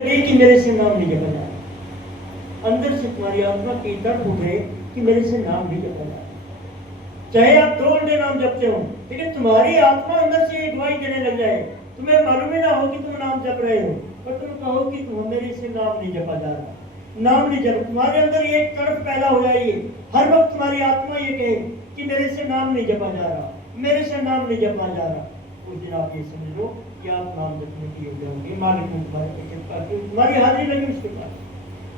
कि मेरे से नाम नहीं जपा जा रहा, अंदर से तुम्हारी आत्मा की तड़प उठे कि मेरे से नाम नहीं जपा जा रहा। चाहे आप 2 घंटे नाम जपते हो, लेकिन तुम्हारी आत्मा अंदर से एक गवाही देने लग जाए, तुम्हें मालूम ही ना हो कि तुम नाम जप रहे हो, पर तुम कहो कि तुम मेरे से नाम नहीं जपा जा रहा, नाम नहीं जप, तुम्हारे अंदर ये तड़प पैदा हो जाएगी। हर वक्त तुम्हारी आत्मा ये कहे कि मेरे से नाम नहीं जपा जा रहा, मेरे से नाम नहीं जपा जा रहा। उस दिन आप ये समझ लो कि आप नाम जपने की योग्य होंगे, मालिक ने तुम्हारी कृपा की, तुम्हारी हाजिरी लगी उसके पास,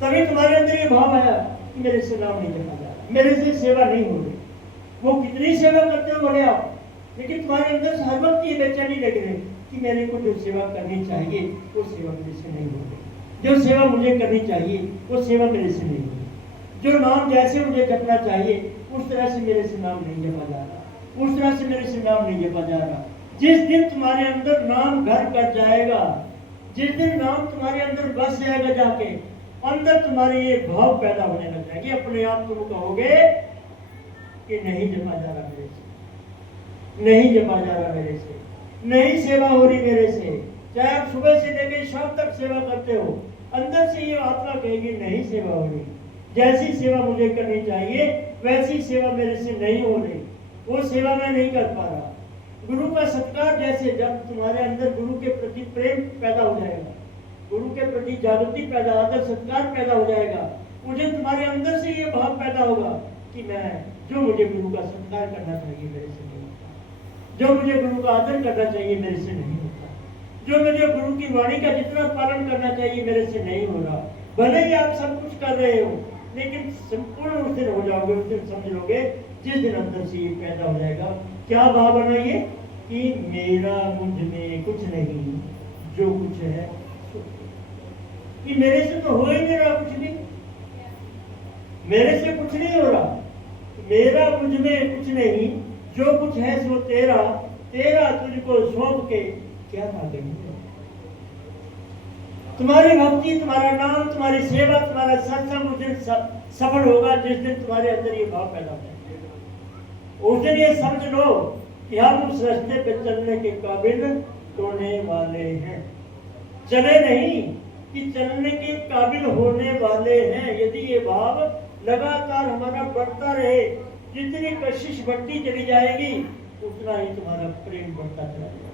तभी तुम्हारे अंदर ये भाव आया कि मेरे से नाम नहीं जपा जा रहा, मेरे से सेवा नहीं हो रही। वो कितनी सेवा करते हो बोले आप, लेकिन तुम्हारे अंदर से हर वक्त ये बेचैनी लग रही कि मेरे को जो सेवा करनी चाहिए वो सेवा मेरे से नहीं हो रही, जो सेवा मुझे करनी चाहिए वो सेवा मेरे से नहीं हो रही, जो नाम जैसे मुझे जपना चाहिए उस तरह से मेरे से नाम नहीं जपा जा रहा, उस तरह से मेरे से नाम नहीं जपा जा रहा। जिस दिन तुम्हारे अंदर नाम घर कर जाएगा, जिस दिन नाम तुम्हारे अंदर बस जाएगा, जाके अंदर तुम्हारे ये भाव पैदा होने लग जाएगी, अपने आप तुम कहोगे कि नहीं जपा जा रहा मेरे से, नहीं जपा जा रहा मेरे से, नहीं सेवा हो रही मेरे से। चाहे आप सुबह से लेकर शाम तक सेवा करते हो, अंदर से ये आत्मा कहेगी नहीं सेवा हो रही, जैसी सेवा मुझे करनी चाहिए वैसी सेवा मेरे से नहीं हो रही, वो सेवा मैं नहीं कर पा रहा। गुरु का सत्कार जैसे, जब तुम्हारे अंदर गुरु के प्रति प्रेम पैदा हो जाएगा, गुरु के प्रति जागृति पैदा, आदर सत्कार पैदा हो जाएगा, मुझे तुम्हारे अंदर से ये भाव पैदा होगा कि मैं जो मुझे गुरु का सत्कार करना चाहिए मेरे से नहीं होता, जो मुझे गुरु का आदर करना चाहिए मेरे से नहीं होता, जो मुझे गुरु की वाणी का जितना पालन करना चाहिए मेरे से नहीं हो रहा। भले ही आप सब कुछ कर रहे हो, लेकिन संपूर्ण उस दिन हो जाओगे, उस दिन समझ लोगे जिस दिन अंदर से ये पैदा हो जाएगा। क्या भाव बनाइए कि मेरा मुझ में कुछ नहीं, जो कुछ है कि मेरे से तो हो ही नहीं रहा कुछ भी, मेरे से कुछ नहीं हो रहा, मेरा मुझ में कुछ नहीं, जो कुछ है सो तेरा, तेरा तुझको सौंप के क्या था गई। तुम्हारी भक्ति, तुम्हारा नाम, तुम्हारी सेवा, तुम्हारा सत्संग उस दिन सफल होगा जिस दिन तुम्हारे अंदर ये भाव पैदा होगा। उस दिन ये समझ लो कि हम उस रास्ते पे चलने के काबिल होने वाले हैं, चले नहीं कि चलने के काबिल होने वाले हैं। यदि ये भाव लगातार हमारा बढ़ता रहे, जितनी कशिश बढ़ती चली जाएगी उतना ही तुम्हारा प्रेम बढ़ता चला जाएगा।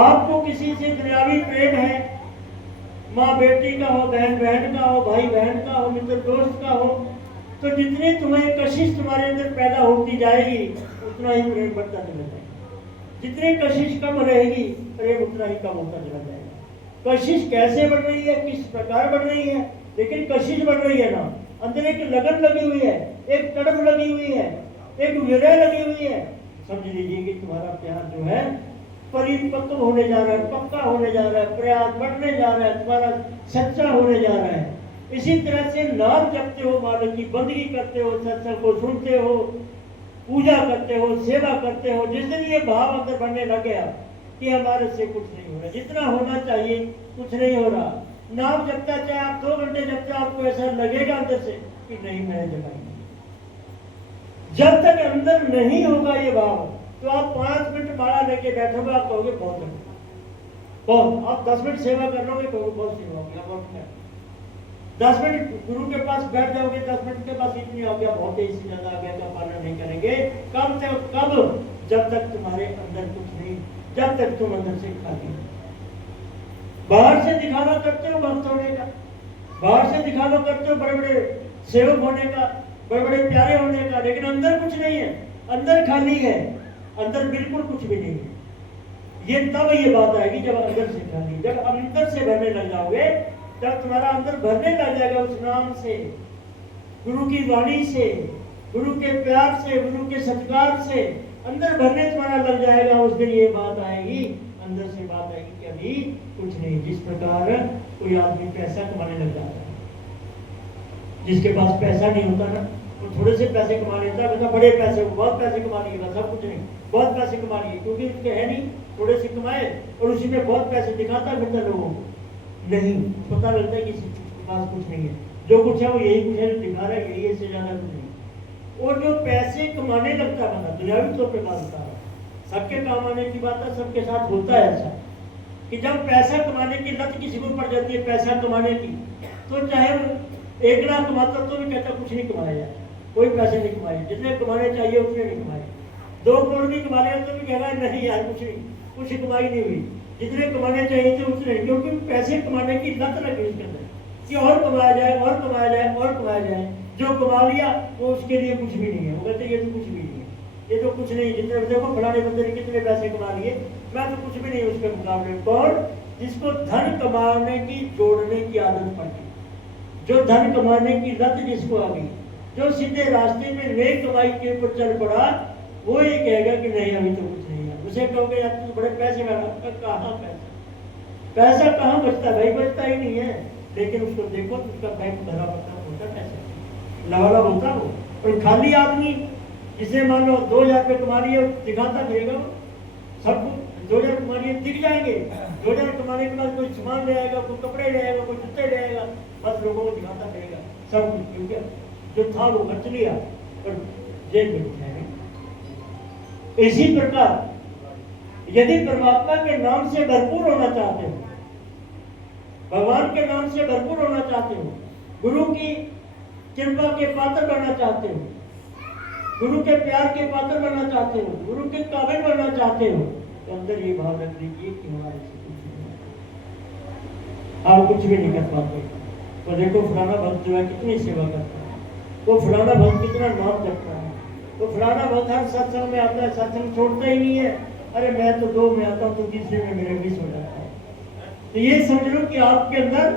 आपको किसी से दुनियावी प्रेम है, माँ बेटी का हो, बहन बहन का हो, भाई बहन का हो, मित्र दोस्त का हो, तो जितनी तुम्हें कशिश तुम्हारे अंदर पैदा होती जाएगी उतना ही प्रेम बढ़ता चला जाएगा। जितनी कशिश कम रहेगी प्रेम उतना ही कम होता चला जाएगा। कशिश कैसे बढ़ रही है, किस प्रकार बढ़ रही है, लेकिन कशिश बढ़ रही है ना, अंदर एक लगन लगी हुई है, एक तड़प लगी हुई है, एक विरह लगी हुई है। समझ लीजिए कि तुम्हारा प्यार जो है परिपक्व होने जा रहा है, पक्का होने जा रहा है, प्रयास बढ़ने जा रहा है, तुम्हारा सच्चा होने जा रहा है। इसी तरह से नाम जपते हो, मालिक की बंदगी करते हो, सत्संग को सुनते हो, पूजा करते हो, सेवा करते हो, जिस दिन ये भाव अंदर बढ़ने लग गया कि हमारे से कुछ नहीं हो रहा, जितना होना चाहिए कुछ नहीं हो रहा, नाम जपता चाहे आप 2 घंटे जपते, आपको ऐसा लगेगा अंदर से कि नहीं मैंने जपाई। जब तक अंदर नहीं होगा ये भाव, तो आप 5 मिनट माला लेके बैठोगे, आप कहोगे बहुत है, बहुत। आप 10 मिनट सेवा कर लोगे, कहोगे बहुत सेवा हो गया, बहुत है। 10 मिनट गुरु के पास बैठ जाओगे, 10 मिनट के पास इतनी हो गया, बहुत ही इससे ज्यादा आ गया, का पालन नहीं करेंगे। कब तक, कब? जब तक तुम्हारे अंदर कुछ नहीं, जब तक तुम अंदर से खाली। बाहर से दिखावा करते हो भक्त होने का, बाहर से दिखावा करते हो बड़े बड़े सेवक होने का, बड़े बड़े प्यारे होने का, लेकिन अंदर कुछ नहीं है, अंदर खाली है, अंदर बिल्कुल कुछ भी नहीं है। ये तब ये बात आएगी जब अंदर से खाली, जब अंदर से भरने लग जाओगे, जब तुम्हारा अंदर भरने लग जाएगा उस नाम से, गुरु की वाणी से, गुरु के प्यार से, गुरु के सत्कार से अंदर भरने तुम्हारा लग जाएगा। उस दिन ये बात आएगी, अंदर से बात आएगी कि अभी कुछ नहीं। जिस प्रकार कोई आदमी पैसा कमाने लग जाता है, जिसके पास पैसा नहीं होता ना, वो थोड़े से पैसे कमा लेता है, बड़े पैसे, बहुत पैसे कमा लिए, सब कुछ नहीं, बहुत पैसे कमा लिए, क्योंकि उसके है नहीं, थोड़े से कमाए और उसी में बहुत पैसे दिखाता फिरता लोगों को, नहीं पता लगता है कि किसी के पास कुछ नहीं है, जो कुछ है वो यही कुछ है, जो दिखा रहा है यही, इससे ज्यादा कुछ नहीं। और जो पैसे कमाने लगता बंदा, दुनियावी तौर पे बात बता रहा है, सबके काम आने की बात है, सबके साथ होता है ऐसा कि जब पैसा कमाने की लत किसी को पड़ जाती है, पैसा कमाने की, तो चाहे वो 1 लाख कमाता तो भी कहता कुछ नहीं कमाया जाए, कोई पैसे नहीं कमाए, जितने कमाने चाहिए उतने नहीं कमाए। 2 करोड़ भी कमा लेगा तो भी कहेगा नहीं यार कुछ नहीं, कुछ कमाई नहीं हुई, जितने कमाने चाहिए थे उतने, क्योंकि पैसे कमाने की लत लगी उसके अंदर कि और कमाया जाए और कमाया जाए और कमाया जाए। जो कमा लिया वो उसके लिए कुछ भी नहीं है, वो कहते ये तो कुछ भी नहीं है, ये तो कुछ नहीं, जितने देखो फलाने बंदे ने कितने पैसे कमा लिए, मैं तो कुछ भी नहीं उसके मुकाबले। कौन? जिसको धन कमाने की जोड़ने की आदत पड़ गई, जो धन कमाने की लत जिसको आ गई, जो सीधे रास्ते में नेक कमाई के ऊपर चल पड़ा, वो ये कहेगा कि नहीं अभी तो कुछ नहीं है। उसे कहोगे यार तू बड़े पैसे कमा, कहाँ पैसा कहाँ बचता है भाई, बचता ही नहीं है। लेकिन उसको देखो तो उसका बैंक भरा पड़ता होता पैसा लवाला होता हो। और खाली आदमी जिसे मान लो 2000 रुपये कमा लिए दिखाता फिरेगा, सबको 2000 कमा लिए दिख जाएंगे, 2000 कमाने के बाद कोई सामान ले आएगा, कोई कपड़े ले आएगा, कोई जूते ले आएगा, बस लोगों को दिखाता फिरेगा सब कुछ, क्योंकि जो था वो खर्च लिया और जेब में उठाएंगे। इसी प्रकार यदि परमात्मा के नाम से भरपूर होना चाहते हो, भगवान के नाम से भरपूर होना चाहते हो, गुरु की कृपा के पात्र बनना चाहते हो, गुरु के प्यार के पात्र बनना चाहते हो, गुरु के काबिल बनना चाहते हो, तो अंदर ये भाव रख लीजिए कि हमारे से कुछ नहीं, आप कुछ भी नहीं कर पाते। तो देखो फलाना भक्त जो है कितनी सेवा करता है, वो फलाना भक्त कितना नाम जपता है, तो फलाना भक्त हर सत्संग में आता है, सत्संग छोड़ता ही नहीं है। अरे मैं तो 2 में आता हूँ तो तीसरे में मेरा मिस हो जाता है। तो ये समझ लो कि आपके अंदर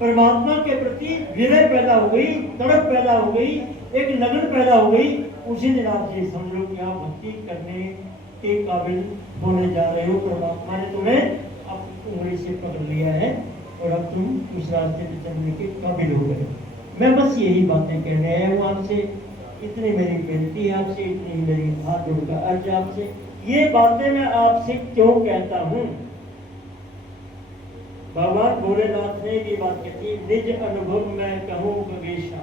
परमात्मा के प्रति विरह पैदा हो गई, तड़प पैदा हो गई, एक लगन पैदा हो गई। उसी दिन आप ये समझ लो कि आप भक्ति करने के काबिल होने जा रहे हो। परमात्मा ने तुम्हें अपनी उंगली से पकड़ लिया है और अब तुम उस रास्ते पे चलने के काबिल हो गए। मैं बस यही बातें कहने आया हूँ आपसे, इतनी मेरी विनती है आपसे, इतनी मेरी हाथ जोड़कर अर्ज आपसे। ये बातें मैं आपसे क्यों कहता हूँ? भगवान भोलेनाथ ने ये बात कहती, निज अनुभव में कहूँ गगेशा,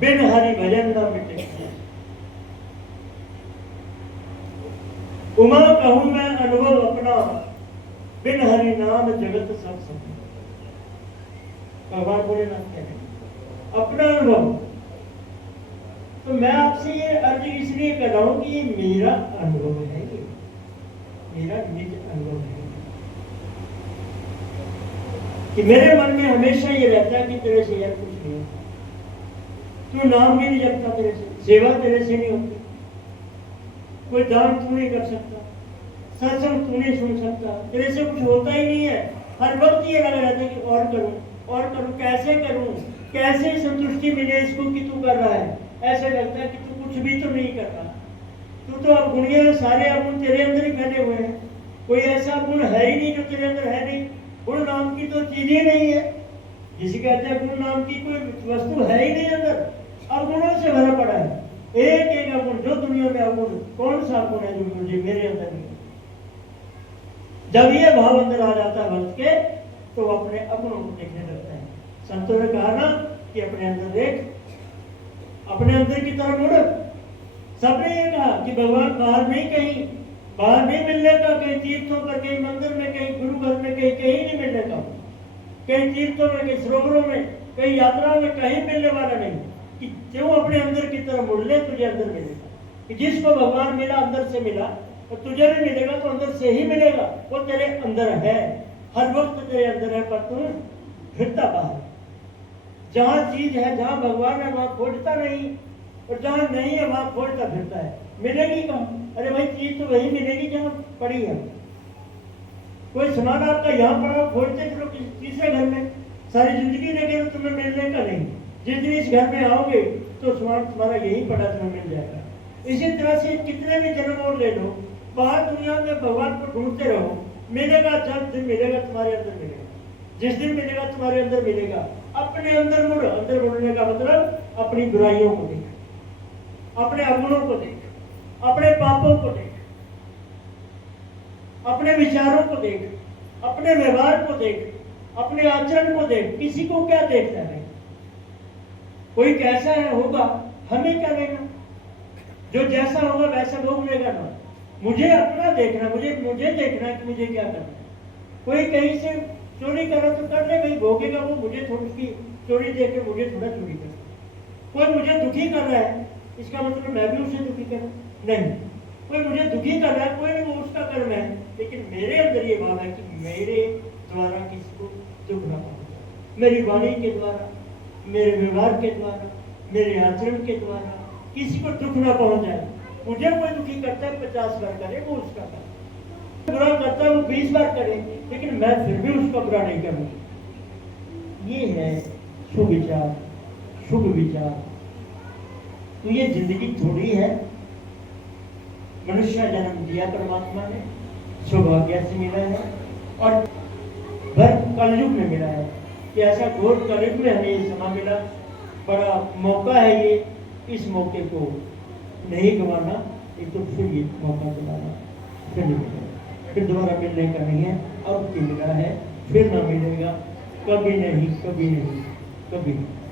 बिन हरि भजन न मिटे। उमा कहूँ मैं अनुभव अपना, बिन हरि नाम जगत सब सपना। भगवान भोलेनाथ कह रहे अपना अनुभव। तो मैं आपसे ये अर्ज इसलिए कर रहा हूं कि ये मेरा अनुभव है, ये मेरा निज अनुभव है कि मेरे मन में हमेशा ये रहता है कि तेरे से यार कुछ नहीं होता, तू नाम भी नहीं जपता, तेरे से सेवा तेरे से नहीं होती, कोई दान तू नहीं कर सकता, सत्संग तू नहीं सुन सकता, तेरे से कुछ होता ही नहीं है। हर वक्त ये लगा रहता है कि और करूं, कैसे करूं, कैसे संतुष्टि मिले इसको कि तू कर रहा है। ऐसे लगता है कि तू कुछ भी तो नहीं कर रहा, तू तो अवगुणीय, सारे अवगुण तेरे अंदर ही फैले हुए हैं, कोई ऐसा गुण है ही नहीं जो तेरे अंदर है नहीं। गुण नाम की तो चीज ही नहीं है, जिसे कहते हैं गुण नाम की कोई वस्तु है ही नहीं अंदर, अवगुणों से भरा पड़ा है। एक एक अवगुण, जो दुनिया में अवगुण, कौन सा गुण है जो मुझे मेरे अंदर नहीं? जब ये भाव अंदर आ जाता है भक्त के, तो अपने अवगुणों को देखने लगता है। संतों ने कहा ना कि अपने अंदर देख, अपने अंदर की तरफ मुड़। सबने ये कहा कि भगवान बाहर नहीं, कहीं बाहर नहीं मिलने का, कहीं तीर्थों पर, कहीं मंदिर में, कहीं गुरु घर में, कहीं नहीं मिलने का, कहीं तीर्थों में, कहीं सरोवरों में, कहीं यात्रा में, कहीं मिलने वाला नहीं। कि क्यों अपने अंदर की तरफ मुड़ ले, तुझे अंदर मिलेगा। कि जिसको भगवान मिला अंदर से मिला, और तुझे भी मिलेगा तो अंदर से ही मिलेगा, वो तेरे अंदर है, हर वक्त तेरे अंदर है, पर तू फिरता बाहर। जहाँ चीज है, जहाँ भगवान है वहाँ खोजता नहीं, और जहाँ नहीं है वहाँ खोजता फिरता है। मिलेगी कहाँ? अरे भाई चीज तो वही मिलेगी जहाँ पड़ी है। कोई सामान आपका यहाँ पड़ा, खोजते चलो तीसरे घर में, सारी जिंदगी देखे तो तुम्हें मिलने का नहीं। जिस दिन इस घर में आओगे तो सामान तुम्हारा यही पड़ा, तुम्हें मिल जाएगा। इसी तरह से कितने भी जन्म और ले लो, बाहर दुनिया में भगवान को ढूंढते रहो, मिलेगा, जब दिन मिलेगा तुम्हारे अंदर मिलेगा, जिस दिन मिलेगा तुम्हारे अंदर मिलेगा। अपने अंदर मुड़। अंदर मुड़ने का मतलब अपनी बुराइयों को देख, अपने अवगुणों को देख, अपने पापों को देख, अपने विचारों को देख, अपने व्यवहार को देख, अपने आचरण को देख। किसी को क्या देखता है? कोई कैसा है होगा, हमें क्या लेना? जो जैसा होगा वैसा भोग लेगा ना। मुझे अपना देखना, मुझे देखना है कि मुझे क्या करना है। कोई कहीं से चोरी कर रहा तो कर ले, कहीं भोगेगा वो, मुझे थोड़ी उसकी चोरी देख के मुझे थोड़ा चोरी कर। कोई मुझे दुखी कर रहा है, इसका मतलब मैं भी उसे दुखी करूं? नहीं। कोई मुझे दुखी कर रहा है, कोई नहीं, वो उसका कर्म है, लेकिन मेरे अंदर ये भाव है कि मेरे द्वारा किसी को दुख ना पहुंचे। मेरी वाणी के द्वारा, मेरे व्यवहार के द्वारा, मेरे आचरण के द्वारा किसी को दुख ना पहुंचाए। मुझे कोई दुखी करता है 50 बार करे, वो उसका कर्म। बुरा करता है वो 20 बार करे, लेकिन मैं फिर भी उसका बुरा नहीं करूंगा। ये है सुविचार, शुभ विचार। तो ये जिंदगी थोड़ी है, मनुष्य जन्म दिया परमात्मा ने, सौभाग्य से मिला है और भर कलयुग में मिला है कि ऐसा घोर कलयुग में हमें ये समय मिला। बड़ा मौका है ये, इस मौके को नहीं गंवाना। एक तो फिर ये मौका दिलाना, फिर नहीं मिलेगा, फिर दोबारा मिलने का नहीं है। अब की मिला है, फिर ना मिलेगा, कभी नहीं, कभी नहीं, कभी नहीं।